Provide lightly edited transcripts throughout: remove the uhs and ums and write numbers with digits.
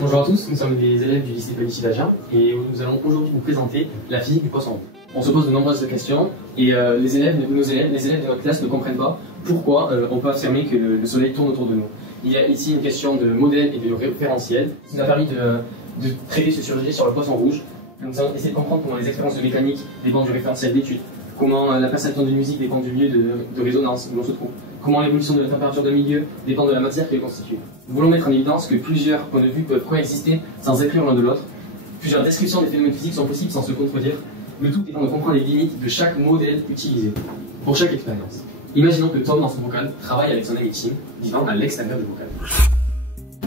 Bonjour à tous, nous sommes des élèves du lycée Palissy d'Agen et nous allons aujourd'hui vous présenter la physique du poisson rouge. On se pose de nombreuses questions et les élèves de notre classe ne comprennent pas pourquoi on peut affirmer que le soleil tourne autour de nous. Il y a ici une question de modèle et de référentiel qui nous a permis de traiter ce sujet sur le poisson rouge. Nous allons essayer de comprendre comment les expériences de mécanique dépendent du référentiel d'étude, comment la perception de musique dépend du milieu de résonance où l'on se trouve, comment l'évolution de la température d'un milieu dépend de la matière qui le constitue. Nous voulons mettre en évidence que plusieurs points de vue peuvent coexister sans exclure l'un de l'autre. Plusieurs descriptions des phénomènes physiques sont possibles sans se contredire, le tout étant de comprendre les limites de chaque modèle utilisé pour chaque expérience. Imaginons que Tom, dans son bocal, travaille avec son ami Tim, vivant à l'extérieur du bocal.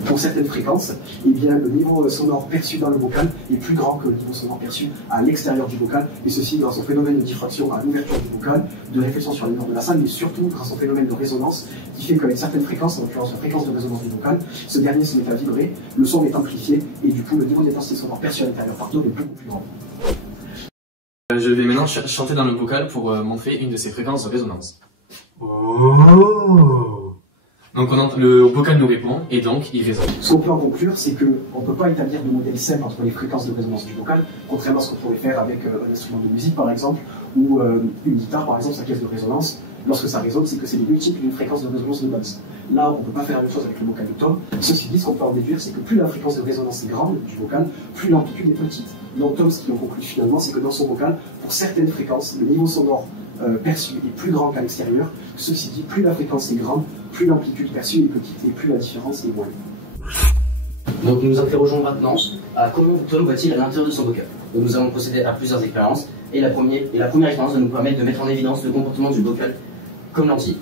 Pour certaines fréquences, eh bien, le niveau sonore perçu dans le bocal est plus grand que le niveau sonore perçu à l'extérieur du bocal, et ceci grâce au phénomène de diffraction à l'ouverture du bocal, de réflexion sur les murs de la salle, mais surtout grâce au phénomène de résonance qui fait qu'à une certaine fréquence, en l'occurrence la fréquence de résonance du bocal, ce dernier se met à vibrer, le son est amplifié, et du coup le niveau d'intensité sonore perçu à l'intérieur par Tom est beaucoup plus grand. Je vais maintenant chanter dans le bocal pour montrer une de ces fréquences de résonance. Donc le bocal nous répond et donc il résonne. Ce qu'on peut en conclure, c'est qu'on ne peut pas établir de modèle simple entre les fréquences de résonance du bocal, contrairement à ce qu'on pourrait faire avec un instrument de musique par exemple, ou une guitare par exemple, sa caisse de résonance. Lorsque ça résonne, c'est que c'est les multiples d'une fréquence de résonance de base. Là, on ne peut pas faire la même chose avec le bocal de Tom. Ceci dit, ce qu'on peut en déduire, c'est que plus la fréquence de résonance est grande du bocal, plus l'amplitude est petite. Donc Tom, ce qu'il en conclut finalement, c'est que dans son bocal, pour certaines fréquences, le niveau sonore perçu est plus grand qu'à l'extérieur. Ceci dit, plus la fréquence est grande, plus l'amplitude perçue est petite et plus la différence est moindre. Donc nous nous interrogeons maintenant à comment Tom voit-il à l'intérieur de son bocal. Donc nous allons procéder à plusieurs expériences et la première expérience va nous permettre de mettre en évidence le comportement du bocal comme lentille.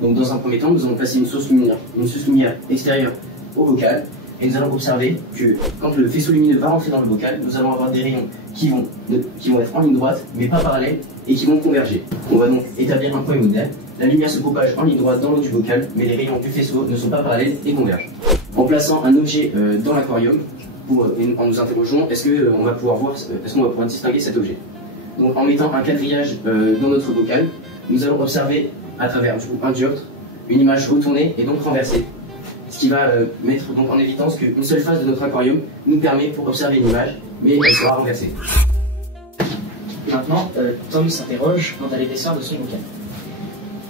Donc dans un premier temps, nous allons placer une source lumière extérieure au bocal et nous allons observer que quand le faisceau lumineux va rentrer dans le bocal, nous allons avoir des rayons qui vont être en ligne droite mais pas parallèles et qui vont converger. On va donc établir un point modèle. La lumière se propage en ligne droite dans l'eau du bocal, mais les rayons du faisceau ne sont pas parallèles et convergent. En plaçant un objet dans l'aquarium, en nous interrogeant, est-ce qu'on va pouvoir distinguer cet objet. Donc en mettant un quadrillage dans notre bocal, nous allons observer à travers un dioptre une image retournée et donc renversée. Ce qui va mettre donc en évidence qu'une seule face de notre aquarium nous permet pour observer une image, mais elle sera renversée. Maintenant, Tom s'interroge quant à l'épaisseur de son bocal.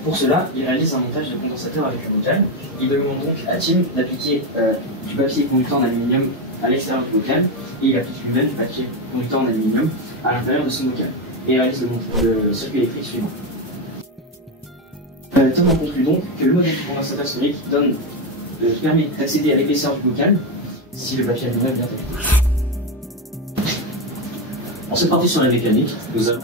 Pour cela, il réalise un montage de condensateur avec le bocal. Il demande donc à Tim d'appliquer du papier conducteur en aluminium à l'extérieur du bocal et il applique lui-même du papier conducteur en aluminium à l'intérieur de son bocal et réalise le circuit électrique suivant. Tom en conclut donc que le modèle du condensateur sonique permet d'accéder à l'épaisseur du bocal si le papier aluminium est bien fait. En cette partie sur la mécanique, nous avons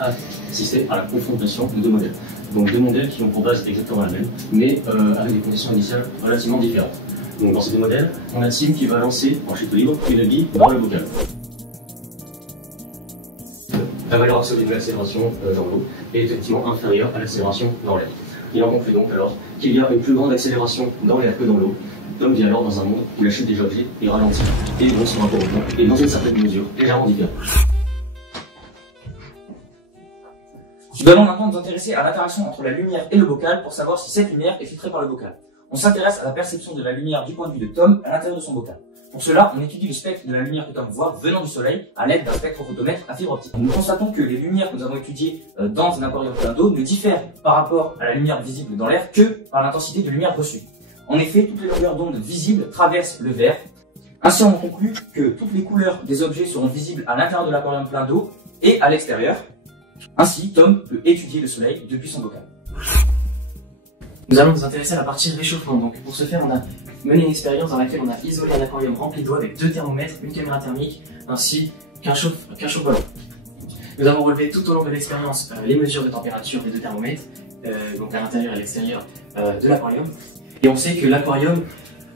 assisté à la confrontation de deux modèles. Donc deux modèles qui ont pour base exactement la même, mais avec des conditions initiales relativement différentes. Donc dans ces deux modèles, on a Tim qui va lancer en chute libre une bille dans le bocal. La valeur absolue de l'accélération dans l'eau est effectivement inférieure à l'accélération dans l'air. Il en conclut donc alors qu'il y a une plus grande accélération dans l'air que dans l'eau. Tom vit alors dans un monde où la chute des objets est ralentie et donc son rapport au temps est dans une certaine mesure légèrement différent. Nous allons maintenant nous intéresser à l'interaction entre la lumière et le bocal pour savoir si cette lumière est filtrée par le bocal. On s'intéresse à la perception de la lumière du point de vue de Tom à l'intérieur de son bocal. Pour cela, on étudie le spectre de la lumière que Tom voit venant du soleil à l'aide d'un spectrophotomètre à fibre optique. Nous constatons que les lumières que nous avons étudiées dans un aquarium plein d'eau ne diffèrent par rapport à la lumière visible dans l'air que par l'intensité de lumière reçue. En effet, toutes les longueurs d'onde visibles traversent le verre. Ainsi, on conclut que toutes les couleurs des objets seront visibles à l'intérieur de l'aquarium plein d'eau et à l'extérieur. Ainsi, Tom peut étudier le soleil depuis son bocal. Nous allons nous intéresser à la partie réchauffement. Donc pour ce faire, on a mené une expérience dans laquelle on a isolé un aquarium rempli d'eau avec 2 thermomètres, une caméra thermique ainsi qu'un chauffe-ballon. Nous avons relevé tout au long de l'expérience les mesures de température des 2 thermomètres, donc à l'intérieur et à l'extérieur de l'aquarium. Et on sait que l'aquarium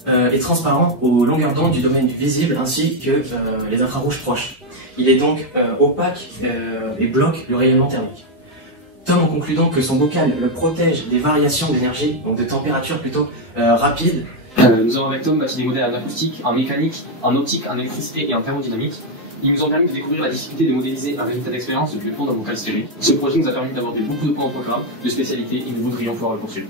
est transparent aux longueurs d'onde du domaine visible ainsi que les infrarouges proches. Il est donc opaque et bloque le rayonnement thermique. Tom en conclut donc que son bocal le protège des variations d'énergie, donc de température plutôt rapides. Nous avons avec Tom bâti des modèles en acoustique, en mécanique, en optique, en électricité et en thermodynamique. Ils nous ont permis de découvrir la difficulté de modéliser un résultat d'expérience depuis le fond d'un bocal sphérique. Ce projet nous a permis d'aborder beaucoup de points au programme, de spécialités et nous voudrions pouvoir le poursuivre.